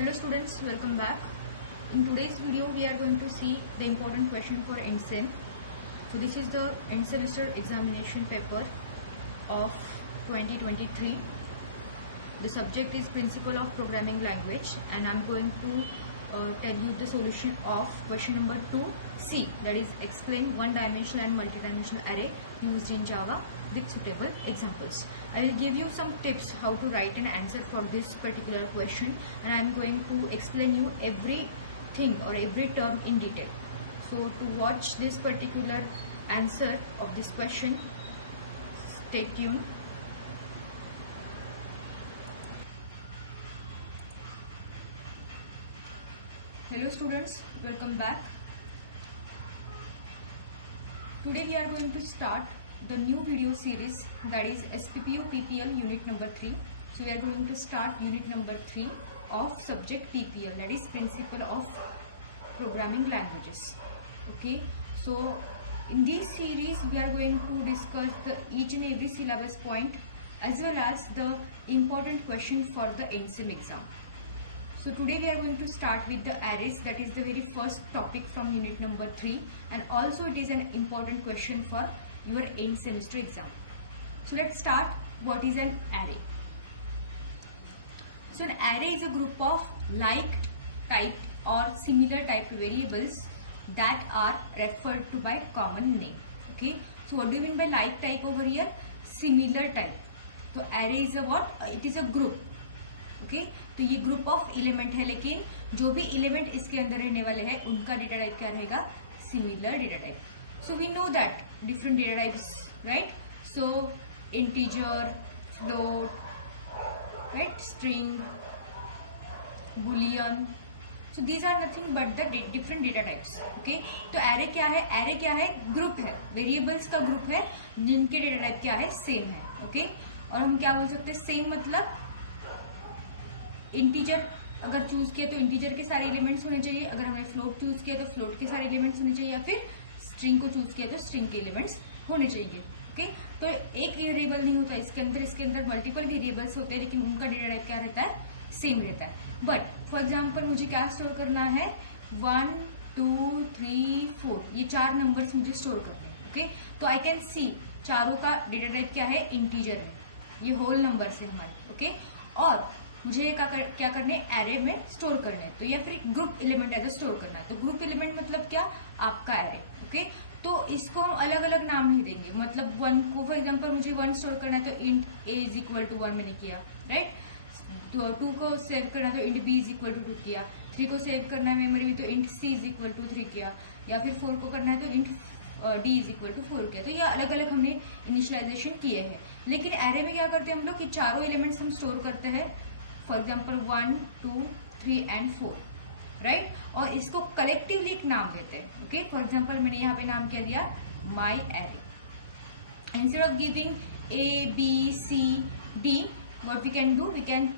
Hello students, welcome back. In today's video we are going to see the important question for end sem. So this is the end semester examination paper of 2023. The subject is principle of programming language and I am going to tell you the solution of question number 2C, that is explain one-dimensional and multi-dimensional array used in Java with suitable examples. I will give you some tips how to write an answer for this particular question and I am going to explain you everything or every term in detail. So to watch this particular answer of this question, stay tuned. Hello students, welcome back. Today we are going to start the new video series, that is SPPU PPL unit number 3. So we are going to start unit number 3 of subject PPL, that is principle of programming languages. Okay, so in this series we are going to discuss each and every syllabus point as well as the important question for the end sem exam. So today we are going to start with the arrays, that is the very first topic from unit number 3, and also it is an important question for your end semester exam. So let's start. What is an array? So an array is a group of like type or similar type variables that are referred to by common name. Okay, so what do you mean by like type over here? Similar type. So array is a what? It is a group. Okay तो ये group of element है, लेकिन जो भी element इसके अंदर रहने वाले हैं उनका डेटा टाइप क्या रहेगा? Similar data type. So we know that different data types, right? So integer, float, right, string, boolean. So these are nothing but the different data types. Okay, तो एरे क्या है? एरे क्या है? Group है, variables का group है जिनके data type क्या है? सेम है. ओके, और हम क्या बोल सकते हैं? सेम मतलब इंटीजर अगर चूज किया तो इंटीजर के सारे एलिमेंट्स होने चाहिए, अगर हमने फ्लोट चूज किया तो फ्लोट के सारे एलिमेंट्स होने चाहिए, या फिर स्ट्रिंग को चूज किया तो स्ट्रिंग के एलिमेंट्स होने चाहिए. ओके, तो एक वेरिएबल नहीं होता इसके अंदर मल्टीपल वेरिएबल्स होते हैं, लेकिन उनका डेटा टाइप क्या रहता है? सेम रहता है. बट फॉर एग्जाम्पल मुझे क्या स्टोर करना है? 1, 2, 3, 4 ये 4 नंबर्स मुझे स्टोर करने हैं. ओके, तो आई कैन सी चारों का डेटा टाइप क्या है? इंटीजर है, ये होल नंबर्स है हमारे. ओके, और मुझे क्या करने? एरे में स्टोर करने हैं, तो या फिर ग्रुप एलिमेंट एज स्टोर करना है. तो ग्रुप एलिमेंट मतलब क्या? आपका एरे. ओके, तो इसको हम अलग अलग नाम नहीं देंगे. मतलब 1 को फॉर एग्जांपल मुझे 1 स्टोर करना है तो int a is equal to 1 मैंने किया, राइट? तो 2 को सेव करना है तो int b is equal to 2 किया. 3 को सेव करना है मेमोरी में तो int c is equal to 3 किया, या फिर 4 को करना है तो int d is equal to 4 किया. तो ये अलग अलग हमने इनिशियलाइजेशन किए हैं. लेकिन एरे में क्या करते हैं हम लोग कि चारों एलिमेंट्स हम स्टोर करते हैं. For example 1, 2, 3 and 4, right? और इसको कलेक्टिवली एक नाम देते हैं. ओके, फॉर एग्जाम्पल मैंने यहाँ पे नाम क्या दिया? My array. Instead of giving A B C D, what we can do? We can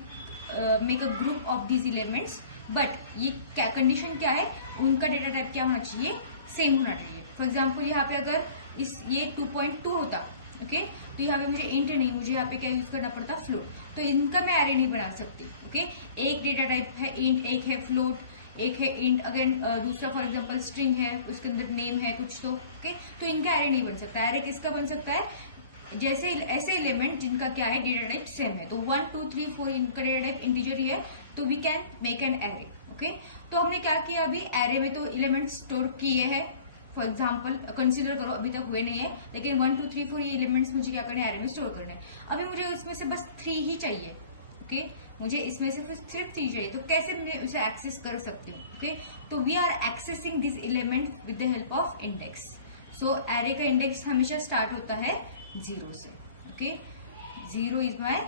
make a group of these elements. But ये क्या कंडीशन क्या है? उनका डेटा टाइप क्या होना चाहिए? सेम होना चाहिए. फॉर एग्जाम्पल यहाँ पे अगर ये 2.2 होता, ओके, तो यहाँ पे मुझे इंट नहीं, मुझे यहाँ पे क्या यूज करना पड़ता? फ्लोट. तो इनका मैं एरे नहीं बना सकती. ओके, एक डेटा टाइप है इंट, एक है फ्लोट, एक है इंट, अगेन दूसरा फॉर एग्जांपल स्ट्रिंग है, उसके अंदर नेम है कुछ. तो ओके, तो इनका एरे नहीं बन सकता. एरे किसका बन सकता है? जैसे ऐसे एलिमेंट जिनका क्या है? डेटा टाइप सेम है. तो 1, 2, 3, 4 इनका डेटा टाइप इंटीजर ही है, तो we can make an array. Okay, तो हमने क्या किया? अभी एरे में तो एलिमेंट स्टोर किए हैं. फॉर एग्जाम्पल कंसिडर करो अभी तक हुए नहीं है, लेकिन 1, 2, 3, 4 ये एलिमेंट्स मुझे क्या करने हैं? एरे में स्टोर करने हैं. अभी मुझे इसमें से बस 3 ही चाहिए. ओके, मुझे इसमें से सिर्फ 3 चाहिए. तो कैसे मैं उसे एक्सेस कर सकती हूँ? ओके, तो we are accessing this element with the help of index. So array का इंडेक्स हमेशा स्टार्ट होता है 0 से. Okay, 0 is my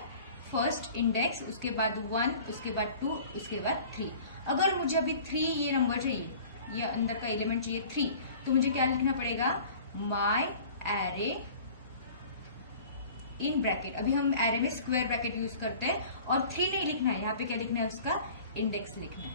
first index, उसके बाद 1, उसके बाद 2, उसके बाद 3. अगर मुझे अभी 3 ये नंबर चाहिए, ये अंदर का एलिमेंट चाहिए 3, तो मुझे क्या लिखना पड़ेगा? माई एरे इन ब्रैकेट. अभी हम एरे में स्क्वायर ब्रैकेट यूज करते हैं, और 3 नहीं लिखना है, यहाँ पे क्या लिखना है? उसका इंडेक्स लिखना है.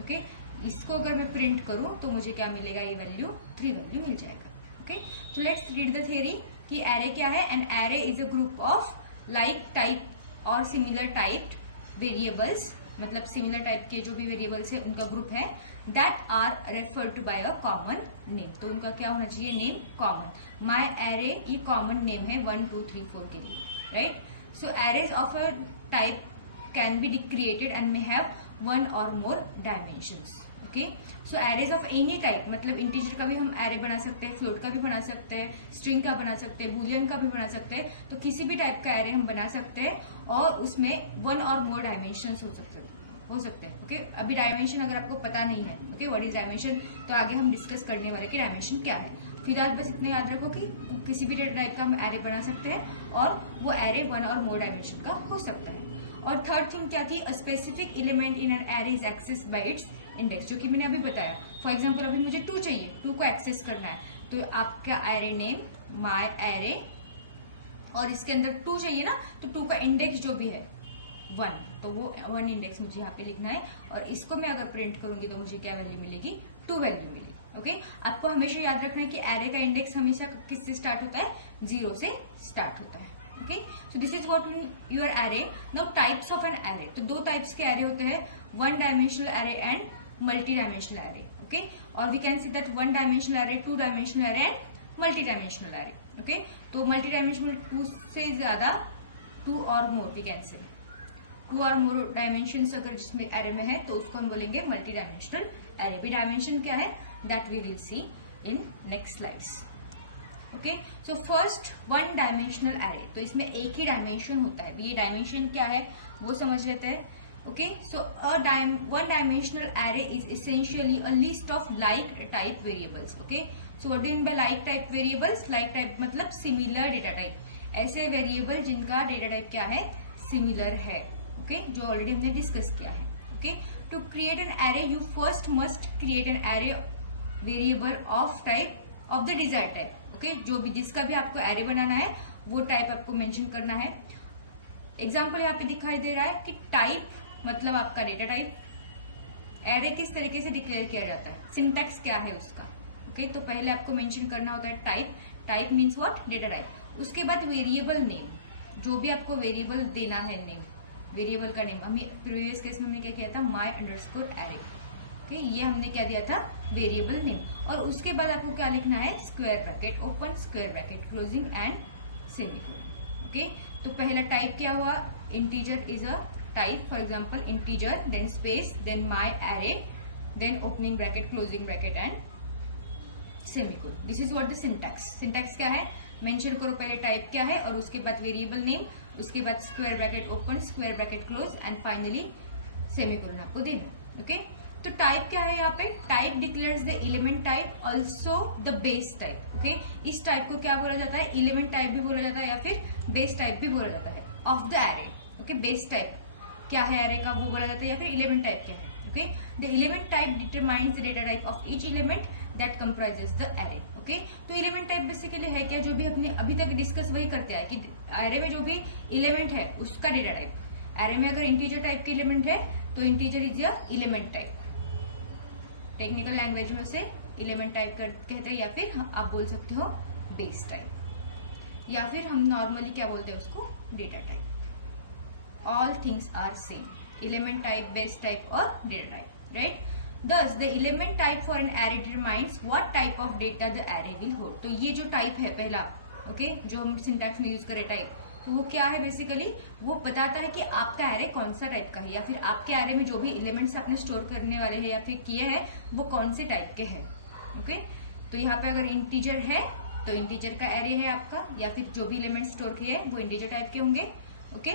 ओके, इसको अगर मैं प्रिंट करूं तो मुझे क्या मिलेगा? ये वैल्यू 3 वैल्यू मिल जाएगा. ओके, तो लेट्स रीड द थ्योरी कि एरे क्या है. An array is a group of like type or similar typed variables मतलब सिमिलर टाइप के जो भी वेरिएबल्स है उनका ग्रुप है, that are referred to by a common name. तो उनका क्या होना चाहिए, नेम कॉमन। माई एरे ये कॉमन नेम है 1 2 3 4 के लिए, right. So arrays of a type can be created and may have 1 or more dimensions. Okay, so arrays of any type, मतलब इंटीजर का भी हम एरे बना सकते हैं, फ्लोट का भी बना सकते हैं, स्ट्रिंग का बना सकते हैं, बुलियन का भी बना सकते हैं। तो किसी भी टाइप का एरे हम बना सकते हैं और उसमें 1 or more डायमेंशंस हो सकते हैं। ओके, अभी डायमेंशन अगर आपको पता नहीं है, ओके, व्हाट इज डायमेंशन, तो आगे हम डिस्कस करने वाले कि डायमेंशन क्या है। फिलहाल बस इतना याद रखो कि किसी भी टाइप का हम एरे बना सकते हैं और वो एरे 1 or more डायमेंशन का हो सकता है। और थर्ड थिंग क्या थी, a specific element in an array is accessed bye it's index, जो कि मैंने अभी बताया। फॉर एग्जाम्पल अभी मुझे 2 चाहिए, 2 को एक्सेस करना है, तो आपका एरे नेम माई एरे, और इसके अंदर 2 चाहिए ना, तो 2 का इंडेक्स जो भी है 1, तो वो 1 इंडेक्स मुझे यहाँ पे लिखना है। और इसको मैं अगर प्रिंट करूंगी तो मुझे क्या वैल्यू मिलेगी, 2 वैल्यू मिलेगी। ओके, आपको हमेशा याद रखना है कि एरे का इंडेक्स हमेशा किससे स्टार्ट होता है, 0 से स्टार्ट होता है। Okay, so this is what your array. Now types of an array, तो 2 टाइप्स के एरे होते हैं, 1 dimensional array and multi dimensional array. Okay, और we can see that 1 dimensional array, 2 dimensional array and multi dimensional array. Okay, तो multi dimensional 2 से ज्यादा, 2 और मोर, we can से 2 और मोर डायमेंशंस अगर जिसमें एरे में है तो उसको हम बोलेंगे मल्टी डायमेंशनल एरे। भी डायमेंशन क्या है, that we will see in next slides. Okay, so first 1 dimensional array, तो इसमें एक ही डायमेंशन होता है। ये डायमेंशन क्या है वो समझ लेते हैं। Okay, so 1 dimensional array is essentially a list of like type variables. Okay, so what do you mean by like type variables, like type मतलब सिमिलर डेटा टाइप, ऐसे वेरिएबल जिनका डेटा टाइप क्या है, सिमिलर है। Okay, जो already हमने discuss किया है। Okay, to create an array you first must create an array variable of type of the desire type. Okay, जो भी जिसका भी आपको एरे बनाना है वो टाइप आपको मेंशन करना है। एग्जांपल यहाँ पे दिखाई दे रहा है कि टाइप मतलब आपका डेटा टाइप। एरे किस तरीके से डिक्लेयर किया जाता है, सिंटैक्स क्या है उसका। ओके, तो पहले आपको मेंशन करना होता है type, type means what, data type. उसके बाद वेरिएबल नेम, जो भी आपको वेरिएबल देना है नेम, वेरिएबल का नेम। हमें प्रीवियस केस में हमने क्या किया था, माई अंडरस्कोर एरे। ओके, ये हमने क्या दिया था, वेरिएबल नेम। और उसके बाद आपको क्या लिखना है, square bracket open, square bracket closing and semicolon. Okay, तो पहला टाइप क्या हुआ, integer is a type, for example integer, then space, then my array, then opening bracket closing bracket and semicolon. This is what the syntax. Syntax क्या है, mention करो पहले type क्या है और उसके बाद वेरिएबल नेम, उसके बाद square bracket open, square bracket close and finally semicolon आपको देना। ओके, तो टाइप क्या है यहाँ पे, type declares the element type also the base type. Okay, इस टाइप को क्या बोला जाता है, एलिमेंट टाइप भी बोला जाता है या फिर बेस टाइप भी बोला जाता है of the array. Okay, base type क्या है एरे का वो बोला जाता है, या फिर एलिमेंट टाइप क्या है। Okay, the element type determines the data type of each element that comprises the array. Okay, तो एलिमेंट टाइप बेसिकली है क्या, जो भी अपने अभी तक डिस्कस वही करते हैं कि एरे में जो भी एलिमेंट है उसका डेटा टाइप। एरे में अगर इंटीजर टाइप के एलिमेंट है तो इंटीजर इज या एलिमेंट टाइप, टेक्निकल लैंग्वेज में उसे एलिमेंट टाइप कहते हैं, या फिर आप बोल सकते हो बेस टाइप, या फिर हम नॉर्मली क्या बोलते हैं उसको, data type. All things are same, element type, base type और data type, right. Thus, the element type for an array determines what type of data the array will hold. तो ये जो टाइप है पहला, ओके, जो हम syntax में use करें टाइप, तो वो क्या है बेसिकली, वो बताता है कि आपका एरे कौन सा टाइप का है, या फिर आपके एरे में जो भी एलिमेंट्स आपने स्टोर करने वाले हैं या फिर किए हैं वो कौन से टाइप के हैं। ओके, तो यहाँ पे अगर इंटीजर है तो इंटीजर का एरे है आपका, या फिर जो भी एलिमेंट स्टोर किए हैं वो इंटीजर टाइप के होंगे। Okay,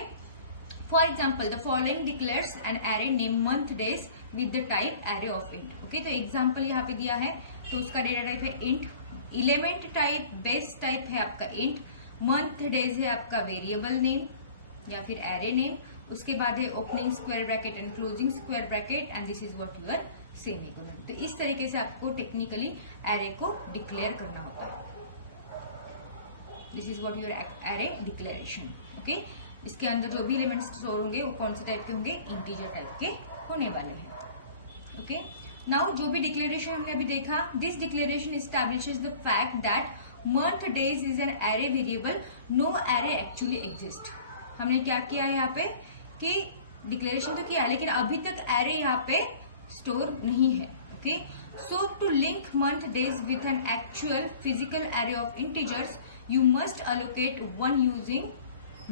for example the following declares an array name month days with the type array of int. Okay, तो एग्जाम्पल यहाँ पे दिया है, तो उसका डेटा टाइप है int, element type base type है आपका इंट, मंथ डेज है आपका वेरिएबल नेम या फिर एरे नेम, उसके बाद है opening square bracket and closing square bracket and this is what your semicolon. तो इस तरीके से आपको टेक्निकली एरे को डिक्लेयर करना होता है। This is what your array declaration. Okay, इसके अंदर जो भी एलिमेंट्स स्टोर होंगे वो कौन से टाइप के होंगे, इंटीजर टाइप के होने वाले हैं। ओके, नाउ जो भी डिक्लेरेशन हमने अभी देखा, this declaration establishes the fact that month days is an array variable, no array actually exist. हमने क्या किया है यहाँ पे कि डिक्लेरेशन तो किया लेकिन अभी तक एरे यहाँ पे स्टोर नहीं है. Okay, so to link month days with an actual physical array of integers you must allocate one using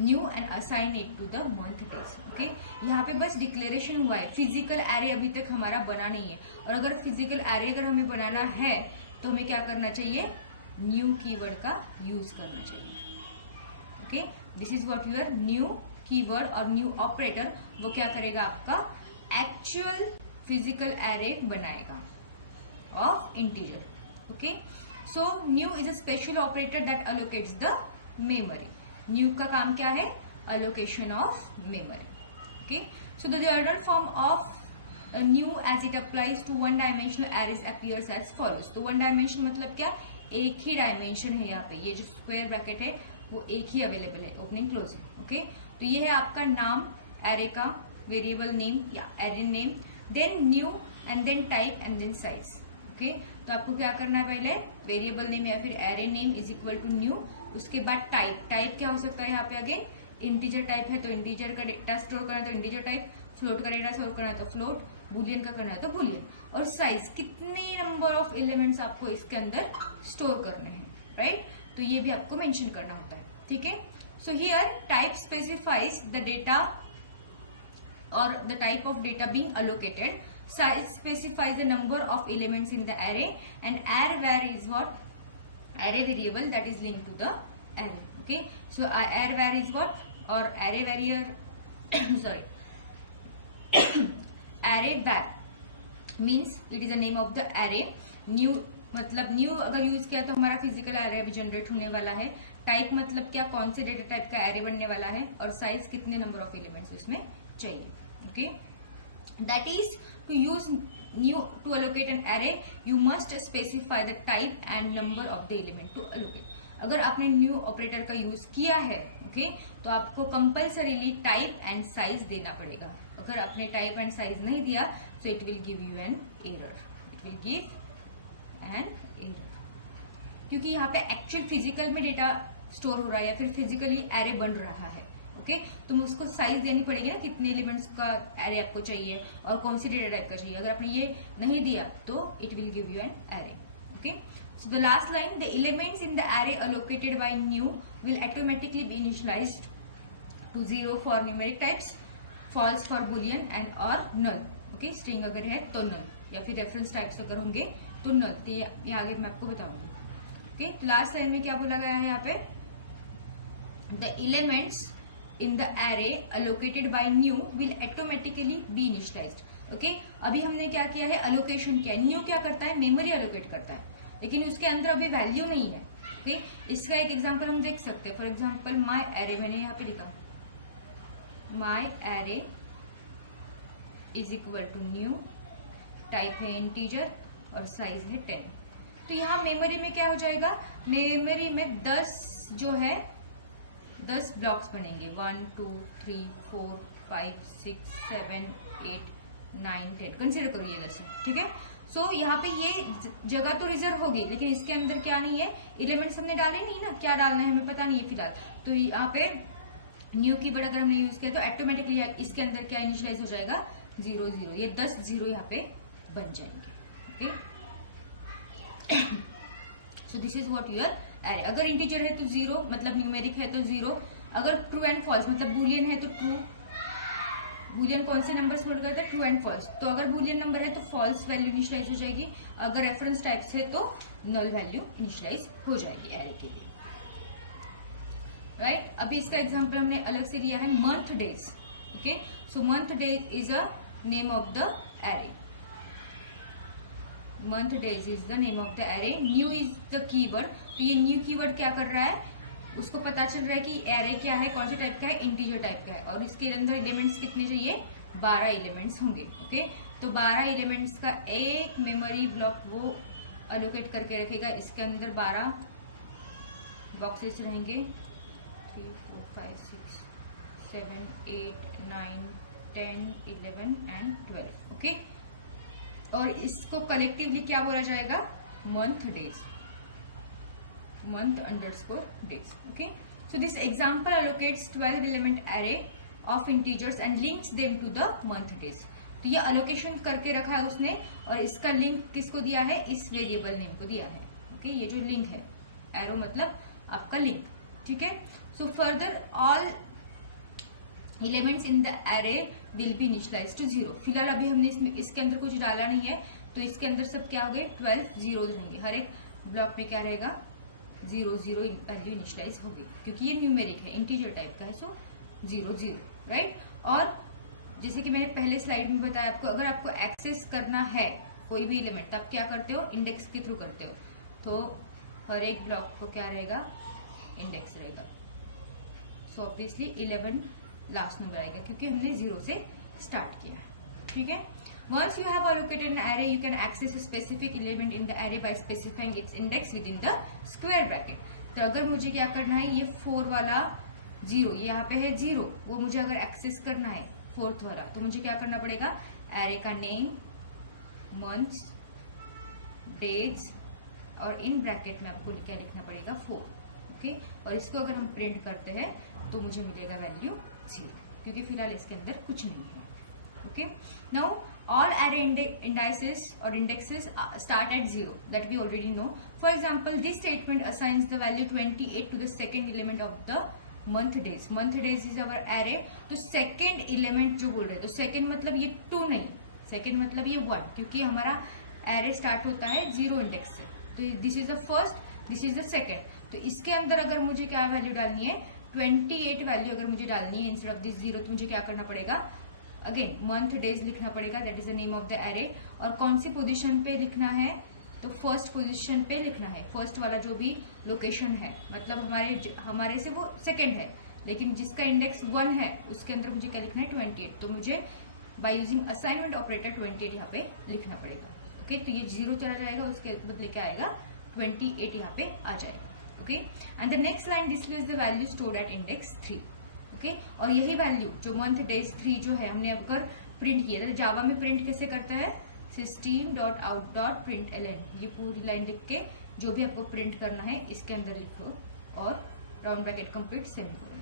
new and assign it to the month days. Okay, यहाँ पे बस डिक्लेरेशन हुआ है, फिजिकल एरे अभी तक हमारा बना नहीं है. और अगर फिजिकल एरे अगर हमें बनाना है तो हमें क्या करना चाहिए, न्यू कीवर्ड का यूज करना चाहिए. Okay, this is what your new keyword और न्यू ऑपरेटर वो क्या करेगा, आपका एक्चुअल फिजिकल एरे बनाएगा of integer. Okay, so new is a special operator that allocates the memory. New का काम क्या है, allocation of memory. Okay, so the general form of new as it applies to one dimensional arrays appears as follows. तो one dimension मतलब क्या, एक ही dimension है यहाँ पे, ये जो स्क्वायर ब्रैकेट है वो एक ही अवेलेबल है, ओपनिंग क्लोजिंग. ओके, तो ये है आपका नाम एरे का, वेरिएबल नेम या array name, then new and then type and then size. Okay, तो आपको क्या करना है, पहले वेरिएबल नेम या फिर array name is equal to new. उसके बाद टाइप, टाइप क्या हो सकता है यहाँ पे, अगेन इंटीजर टाइप है तो इंटीजर का डेटा स्टोर करना है तो इंटीजर टाइप, फ्लोट का डेटा स्टोर करना है तो फ्लोट, बुलियन का करना है तो बुलियन. और साइज, कितने नंबर ऑफ एलिमेंट्स आपको इसके अंदर स्टोर करने हैं, राइट. तो ये भी आपको मेंशन करना होता है. ठीक है, so here type specifies the data or the type of data being allocated. Size specifies the number of elements in the array, and array is what, array variable that is linked to the array. Okay, so array is what, or array variable sorry array var means it is the name of the array. New मतलब new अगर use किया तो हमारा physical array भी generate होने वाला है. Type मतलब क्या, कौन से डेटा टाइप का एरे बनने वाला है, और साइज कितने नंबर ऑफ एलिमेंट्स उसमें चाहिए. Okay, that is to use new to allocate an array you must specify the type and number of the element to allocate. अगर आपने न्यू ऑपरेटर का यूज किया है, ओके, तो आपको कंपल्सरीली टाइप एंड साइज देना पड़ेगा. अगर आपने टाइप एंड साइज नहीं दिया तो it will give you an error, it will give an error, क्योंकि यहाँ पे एक्चुअल फिजिकल में डेटा स्टोर हो रहा है या फिर फिजिकली एरे बन रहा है. ओके, तो उसको साइज देनी पड़ेगी ना, कितने एलिमेंट्स का एरे आपको चाहिए और कौन सी डेटा टाइप का चाहिए. अगर आपने ये नहीं दिया तो it will give you an array. Okay, so the last line, the elements in the array allocated by new will automatically be initialized to 0 for numeric types, false for boolean and और null. Okay, string अगर है तो नल, या फिर reference types अगर होंगे तो नल. तो ये आगे मैं आपको बताऊंगी. ओके, लास्ट लाइन में क्या बोला गया है यहाँ पे, the elements in the array allocated by new will automatically be initialized. Okay, अभी हमने क्या किया है, अलोकेशन किया. न्यू क्या करता है, मेमोरी अलोकेट करता है, लेकिन उसके अंदर अभी वैल्यू नहीं है. ओके, इसका एक एग्जांपल हम देख सकते हैं. फॉर एग्जांपल माय एरे, मैंने यहाँ पे लिखा my array is equal to new, type है इंटीजर और साइज है 10. तो यहाँ मेमोरी में क्या हो जाएगा, मेमोरी में 10 जो है 10 ब्लॉक्स बनेंगे, 1 2 3 4 5 6 7 8 9 10, कंसिडर करो ये 10. ठीक है, सो यहाँ पे ये जगह तो रिजर्व होगी, लेकिन इसके अंदर क्या नहीं है, एलिमेंट्स हमने डाले नहीं ना, क्या डालना है हमें पता नहीं है फिलहाल. तो यहाँ पे न्यू कीवर्ड अगर हमने यूज किया तो ऑटोमेटिकली इसके अंदर क्या इनिशियलाइज हो जाएगा, 0 0. ये 10 0 यहाँ पे बन जाएंगे. Okay, so this is what your array. अगर इंटीजर है तो 0 मतलब न्यूमेरिक है तो 0. अगर ट्रू एंड फॉल्स मतलब बुलियन है तो ट्रू. बुलियन कौन से नंबर स्टोर करता है, ट्रू एंड फॉल्स. तो अगर बुलियन नंबर है तो फॉल्स वैल्यू इनिशियलाइज हो जाएगी. अगर रेफरेंस टाइप्स है तो नल वैल्यू इनिशियलाइज हो जाएगी एरे के लिए. राइट, अभी इसका एग्जांपल हमने अलग से लिया है, month days. Okay, so month days is a name of the array. Month days is the name of the array. New is the keyword. तो ये न्यू कीवर्ड क्या कर रहा है, उसको पता चल रहा है कि एरे क्या है, कौन से टाइप का है, इंटीजर टाइप का है, और इसके अंदर एलिमेंट्स कितने चाहिए, 12 एलिमेंट्स होंगे. ओके, तो 12 एलिमेंट्स का एक मेमोरी ब्लॉक वो अलोकेट करके रखेगा. इसके अंदर 12 बॉक्सेस रहेंगे, 3 4 5 6 7 8 9 10 11 एंड 12. ओके, और इसको कलेक्टिवली क्या बोला जाएगा, month days, month underscore days. Okay, so this example allocates 12 element array of integers and links them to the month days. तो ये अलोकेशन करके रखा है उसने, और इसका लिंक किसको दिया है, इस वेरिएबल नेम को दिया है। ओके, ये जो लिंक है, एरो मतलब आपका लिंक, ठीक है। So further all elements in the array will be initialize to 0। फिलहाल अभी हमने इसके अंदर कुछ डाला नहीं है, तो इसके अंदर सब क्या हो गए, 12 जीरोज रहेंगे। हर एक ब्लॉक में क्या रहेगा, 0 0 वैल्यू इनिशियलाइज होगी, क्योंकि ये न्यूमेरिक है, इंटीजर टाइप का है, सो 0 0, राइट। और जैसे कि मैंने पहले स्लाइड में बताया आपको, अगर आपको एक्सेस करना है कोई भी एलिमेंट, तो आप क्या करते हो, इंडेक्स के थ्रू करते हो। तो हर एक ब्लॉक को क्या रहेगा, इंडेक्स रहेगा। सो ऑब्वियसली 11 लास्ट नंबर आएगा, क्योंकि हमने 0 से स्टार्ट किया है, ठीक है। Once you have allocated an array, you can access a specific element in the array by specifying its index within the square bracket. तो अगर मुझे क्या करना है, ये 4 वाला 0, ये यहाँ पे है 0, वो मुझे अगर एक्सेस करना है 4th वाला, तो मुझे क्या करना पड़ेगा, एरे का नेम, मंथ्स, डेज, और इन ब्रैकेट में आपको क्या लिखना पड़ेगा, 4। ओके, और इसको अगर हम प्रिंट करते हैं तो मुझे मिलेगा वैल्यू 0, क्योंकि फिलहाल इसके अंदर कुछ नहीं है। Okay, now all array indices or indexes start at 0, that we already know. For example, this statement assigns the value 28 to the second element of the month days. Month days is our array. तो second element जो बोल रहे हैं, तो second मतलब ये 2 नहीं, second मतलब ये 1, क्योंकि हमारा array start होता है 0 इंडेक्स से। तो this is the first, this is the second. तो इसके अंदर अगर मुझे क्या वैल्यू डालनी है, 28 वैल्यू अगर मुझे डालनी है इंस्टेड ऑफ दिस 0, तो मुझे क्या करना पड़ेगा, अगेन मंथ डेज लिखना पड़ेगा, that is the name of the array. और कौन सी पोजीशन पे लिखना है, तो फर्स्ट पोजीशन पे लिखना है, फर्स्ट वाला जो भी लोकेशन है, मतलब हमारे से वो सेकंड है, लेकिन जिसका इंडेक्स 1 है उसके अंदर मुझे क्या लिखना है, 28। तो मुझे बाय यूजिंग असाइनमेंट ऑपरेटर 28 यहाँ पे लिखना पड़ेगा। ओके, तो ये 0 चला जाएगा, उसके बदले क्या आएगा, 28 यहाँ पे आ जाएगा। Okay, and the next line displays the value stored at index 3। Okay, और यही वैल्यू जो मंथ डेज 3 जो है हमने अगर प्रिंट किया था, जावा में प्रिंट कैसे करता है, system.out.println, ये पूरी लाइन लिख के जो भी आपको प्रिंट करना है इसके अंदर लिखो, और round bracket complete semicolon.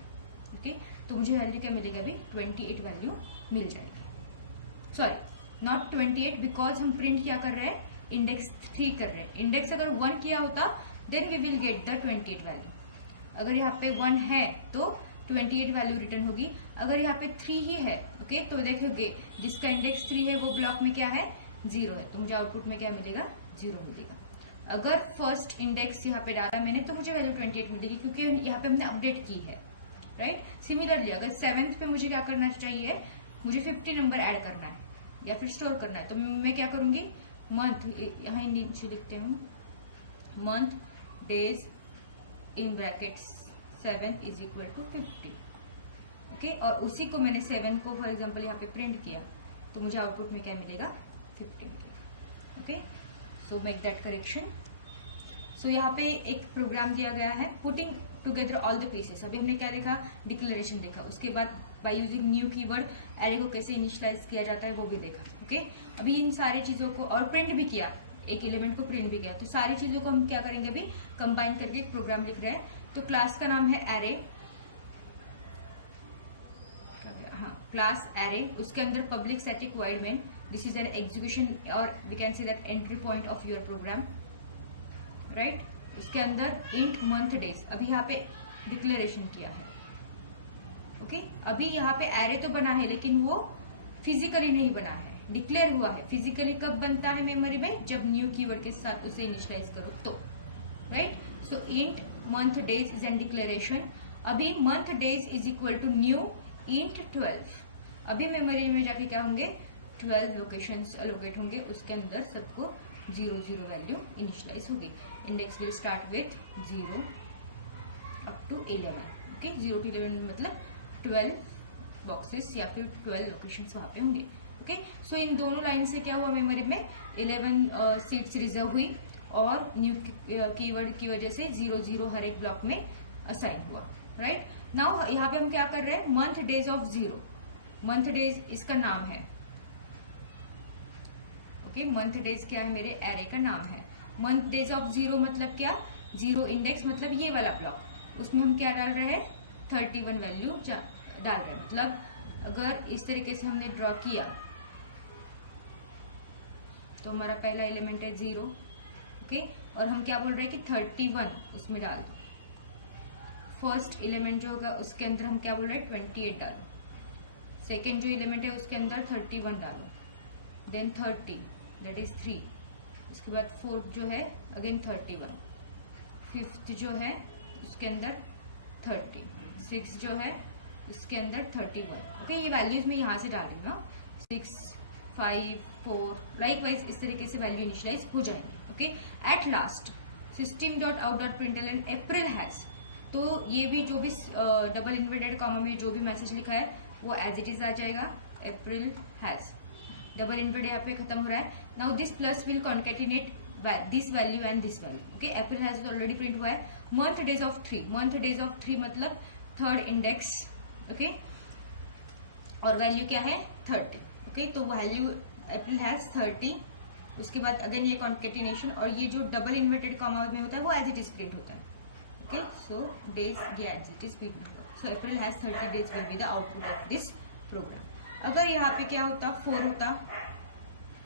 Okay, तो मुझे वैल्यू क्या मिलेगा, अभी 28 वैल्यू मिल जाएगी। सॉरी, नॉट 28, बिकॉज हम प्रिंट क्या कर रहे हैं, इंडेक्स 3 कर रहे हैं। इंडेक्स अगर 1 किया होता then we will get the 28 value. अगर यहाँ पे 1 है तो 28 वैल्यू रिटर्न होगी। अगर यहाँ पे 3 ही है, ओके, तो देखोगे जिसका इंडेक्स 3 है वो ब्लॉक में क्या है, 0 है, तो मुझे आउटपुट में क्या मिलेगा, 0 मिलेगा। अगर फर्स्ट इंडेक्स यहाँ पे डाला मैंने, तो मुझे वैल्यू 28 मिलेगी, क्योंकि यहाँ पे हमने अपडेट की है, राइट। सिमिलरली अगर 7th पे मुझे क्या करना चाहिए, मुझे 50 नंबर ऐड करना है या फिर स्टोर करना है, तो मैं क्या करूंगी, मंथ, यहाँ नीचे लिखते हूँ, month days in brackets 7 is equal to 50। Okay, और उसी को मैंने 7 को फॉर एग्जाम्पल यहाँ पे प्रिंट किया, तो मुझे आउटपुट में क्या मिलेगा, 50 मिलेगा। Okay, so make that correction. So यहाँ पे एक प्रोग्राम दिया गया है, putting together all the pieces. अभी हमने क्या देखा, डिक्लेरेशन देखा, उसके बाद by using new keyword array को कैसे इनिशियलाइज किया जाता है वो भी देखा। ओके, अभी इन सारी चीजों को, और प्रिंट भी किया, एक एलिमेंट को प्रिंट भी किया, तो सारी चीजों को हम क्या करेंगे, अभी कंबाइन करके एक प्रोग्राम लिख रहे हैं। तो क्लास का नाम है एरे, हाँ, क्लास एरे, उसके अंदर public static void main, this is an execution और we can say that entry point of your program, right. उसके अंदर इंट मंथ डेज, अभी यहाँ पे डिक्लेरेशन किया है। ओके, अभी यहाँ पे एरे तो बना है, लेकिन वो फिजिकली नहीं बना है, डिक्लेयर हुआ है। फिजिकली कब बनता है मेमोरी में, जब न्यू कीवर्ड के साथ उसे इनिशियलाइज करो तो, right. So int month days is an declaration. अभी month days is equal to new int 12। अभी मेमोरी में जाके क्या होंगे, 12 लोकेशंस अलोकेट होंगे, उसके अंदर सबको 0 0 वैल्यू इनिशियलाइज होगी। Index will start with 0 up to 11। Okay, 0 to 11 मतलब 12 बॉक्सेस या फिर 12 लोकेशंस वहां पे होंगे। ओके, सो इन दोनों लाइन से क्या हुआ, मेमोरी में 11 सीट्स रिजर्व हुई, और न्यू कीवर्ड की वजह से 0 0 हर एक ब्लॉक में असाइन हुआ, राइट। नाउ यहाँ पे हम क्या कर रहे हैं, month days of 0, month days इसका नाम है। ओके, मंथ डेज क्या है, मेरे एरे का नाम है। मंथ डेज ऑफ 0 मतलब क्या, 0 इंडेक्स मतलब ये वाला ब्लॉक, उसमें हम क्या डाल रहे हैं, 31 वैल्यू डाल रहे हैं, मतलब अगर इस तरीके से हमने ड्रॉ किया तो हमारा पहला एलिमेंट है 0, ओके, और हम क्या बोल रहे हैं कि 31 उसमें डाल दो। फर्स्ट एलिमेंट जो होगा उसके अंदर हम क्या बोल रहे हैं 28 डालो। सेकेंड जो एलिमेंट है उसके अंदर 31 डालो, देन 30 दैट इज 3, उसके बाद फोर्थ जो है अगेन 31, फिफ्थ जो है उसके अंदर 30, सिक्स जो है उसके अंदर 31, ओके। ये वैल्यूज मैं यहाँ से डाल रही हूँ ना, 6, 5, 4 लाइक वाइज इस तरीके से वैल्यू इनिशियलाइज हो जाएंगे, okay. At last system.out.println April has, तो ये भी जो भी डबल इन्वर्टेड कॉमा में जो भी मैसेज लिखा है वो एज इट इज आ जाएगा, अप्रैल हैज, डबल इन्वर्टेड यहाँ पे खत्म हो रहा है। Now this plus will concatenate this value and this value, okay. April has already print हुआ है। Month days of 3, month days of 3 मतलब थर्ड इंडेक्स, ओके, और वैल्यू क्या है 30, ओके। तो वैल्यू अप्रैल हैज 30, उसके बाद अगेन ये कॉन्केटिनेशन, और ये जो डबल इन्वर्टेड कॉमा में होता है वो एज इट इज प्रिंट होता है, ओके। सो डेज ये एज इट इज प्रिंट होगा। So April has 30 days will be the output of this program. अगर यहाँ पे क्या होता 4 होता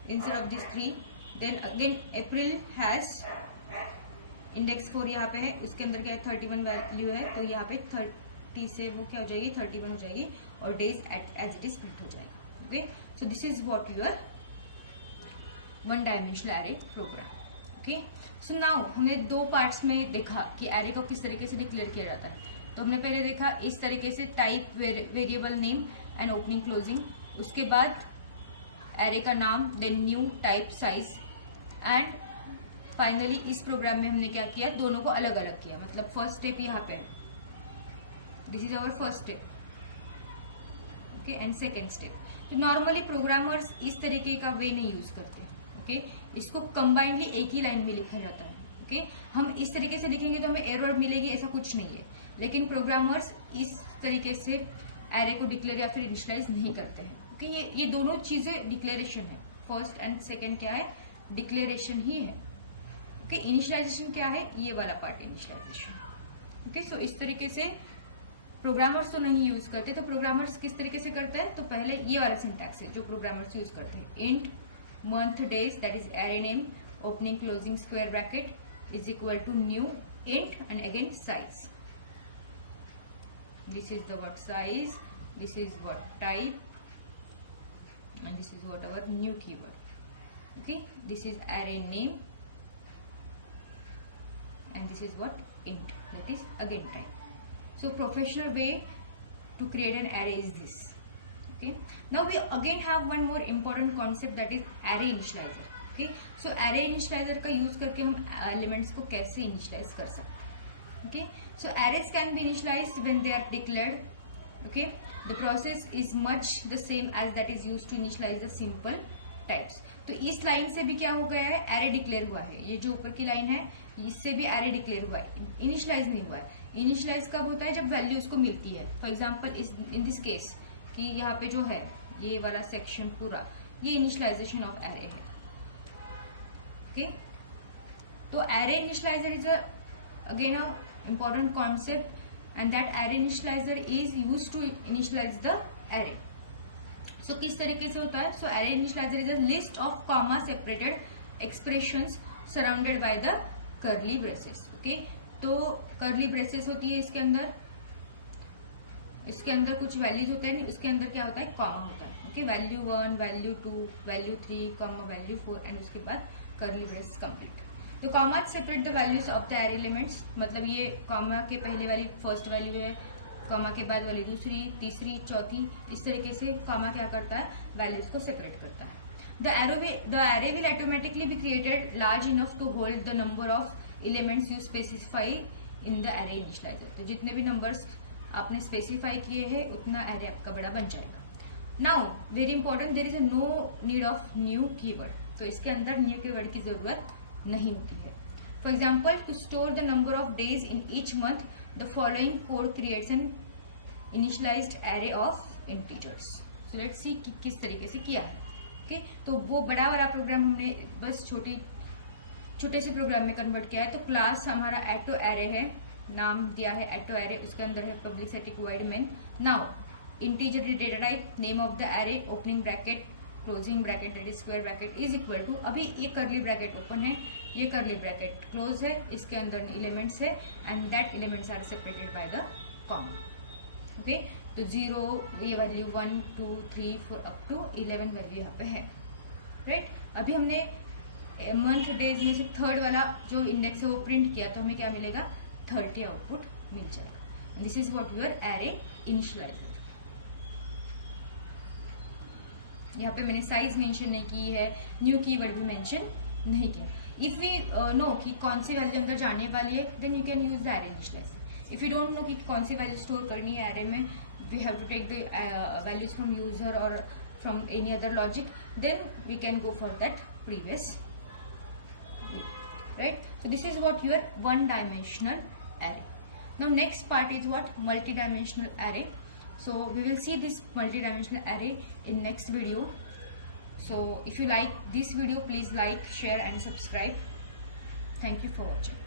instead of this 3, then again April has index 4 यहाँ पे है, उसके अंदर क्या है 31 वैल्यू है, तो यहाँ पे 30 से वो क्या हो जाएगी 31 हो जाएगी, और days as it is print हो जाएगा, okay. So this is what your one dimensional array program, okay. So now हमने 2 पार्ट्स में देखा कि एरे को किस तरीके से डिक्लेयर किया जाता है। तो हमने पहले देखा इस तरीके से type, variable name and opening closing, उसके बाद एरे का नाम, then new, type, size, and finally इस प्रोग्राम में हमने क्या किया, दोनों को अलग अलग किया। मतलब फर्स्ट स्टेप यहाँ पे, this is our first step, okay, and second step. तो नॉर्मली प्रोग्रामर्स इस तरीके का वे नहीं यूज करते, ओके। इसको कंबाइंडली एक ही लाइन में लिखा जाता है, ओके। हम इस तरीके से लिखेंगे तो हमें एरर मिलेगी, ऐसा कुछ नहीं है, लेकिन प्रोग्रामर्स इस तरीके से एरे को डिक्लेयर या फिर इनिशियलाइज नहीं करते हैं, ओके। ये दोनों चीजें डिक्लेरेशन है, फर्स्ट एंड सेकेंड क्या है डिक्लेरेशन ही है, ओके। इनिशियलाइजेशन क्या है, ये वाला पार्ट इनिशियलाइजेशन, ओके। सो इस तरीके से प्रोग्रामर्स तो नहीं यूज करते। तो प्रोग्रामर्स किस तरीके से करते हैं, तो पहले ये वाला सिंटैक्स है जो प्रोग्रामर्स यूज करते हैं, int month days that is array name opening closing square bracket is equal to new int and again size. This is the what size, this is what type, and this is what our new keyword, okay. This is array name and this is what int, that is again type. So professional way to create an array is this, okay. Now we again have one more important concept that is array initializer, okay. So array initializer का use करके हम elements को कैसे initialise कर सकते हैं, okay. So arrays can be initialized when they are declared, okay. The process is much the same as that is used to initialize the simple types. तो इस लाइन से भी क्या हो गया है, एरे डिक्लेयर हुआ है। ये जो ऊपर की लाइन है इससे भी एरे डिक्लेयर हुआ है, इनिशियलाइज नहीं हुआ है। इनिशियलाइज कब होता है, जब वैल्यू उसको मिलती है। For example in this case कि यहाँ पे जो है ये वाला सेक्शन पूरा ये इनिशियलाइजेशन ऑफ एरे है, ओके। तो array initializer is again a important concept and that array initializer is used to initialize the array. So किस तरीके से होता है, so array initializer is a list of comma separated expressions surrounded by the curly braces, okay. तो curly braces होती है इसके अंदर कुछ वैल्यूज होते हैं, उसके अंदर क्या होता है कॉमा होता है, okay. Value 1, value 2, value 3, comma value 4 and उसके बाद कर्ली ब्रेस कंप्लीट। तो comma separate the values of the array elements, मतलब ये कॉमा के पहले वाली फर्स्ट वैल्यू है, कॉमा के बाद वाली दूसरी, तीसरी, चौथी, इस तरीके से कॉमा क्या करता है वैल्यूज को सेपरेट करता है। The array will automatically be created large enough to hold the number of elements you specify in the array initializer. तो जितने भी नंबर्स आपने स्पेसिफाई किए हैं उतना एरे आपका बड़ा बन जाएगा। Now very important, there is a no need of new keyword. तो इसके अंदर न्यू कीवर्ड की जरूरत नहीं होती है। For example, to store the number of days in each month the following code creates an initialized array of integers. So let's see किस तरीके से किया है, ओके। तो वो बड़ा वाला प्रोग्राम हमने बस छोटे से प्रोग्राम में कन्वर्ट किया है। तो क्लास हमारा एटो एरे है, नाम दिया है एटो एरे, उसके अंदर है public static void main. Now integer data type, name of the array, opening bracket, closing bracket, that is square bracket is equal to, अभी ये कर्ली ब्रैकेट ओपन है, ये कर्ली ब्रैकेट क्लोज है, इसके अंदर एलिमेंट्स है and that elements are separated by the comma. Okay, तो 0 ये वैल्यू 1 2 3 4 अप टू 11 वैल्यू यहाँ पे है. राइट, अभी हमने मंथ डेज में से थर्ड वाला जो इंडेक्स है वो प्रिंट किया, तो हमें क्या मिलेगा, 30 आउटपुट मिल जाएगा. This is what your array initializer. यहाँ पे मैंने साइज मेंशन नहीं की है, न्यू कीवर्ड भी मेंशन नहीं किया. इफ वी नो कि कौन सी वैल्यू अंदर जाने वाली है, then you can use the array initializer. If you don't know कि कौन सी वैल्यू स्टोर करनी है एरे में, we have to take the values from user और from any other logic, then we can go for that previous. Right, so this is what your one-dimensional array. Now next part is what, multi-dimensional array. So we will see this multi-dimensional array in next video. So if you like this video, please like, share and subscribe. Thank you for watching.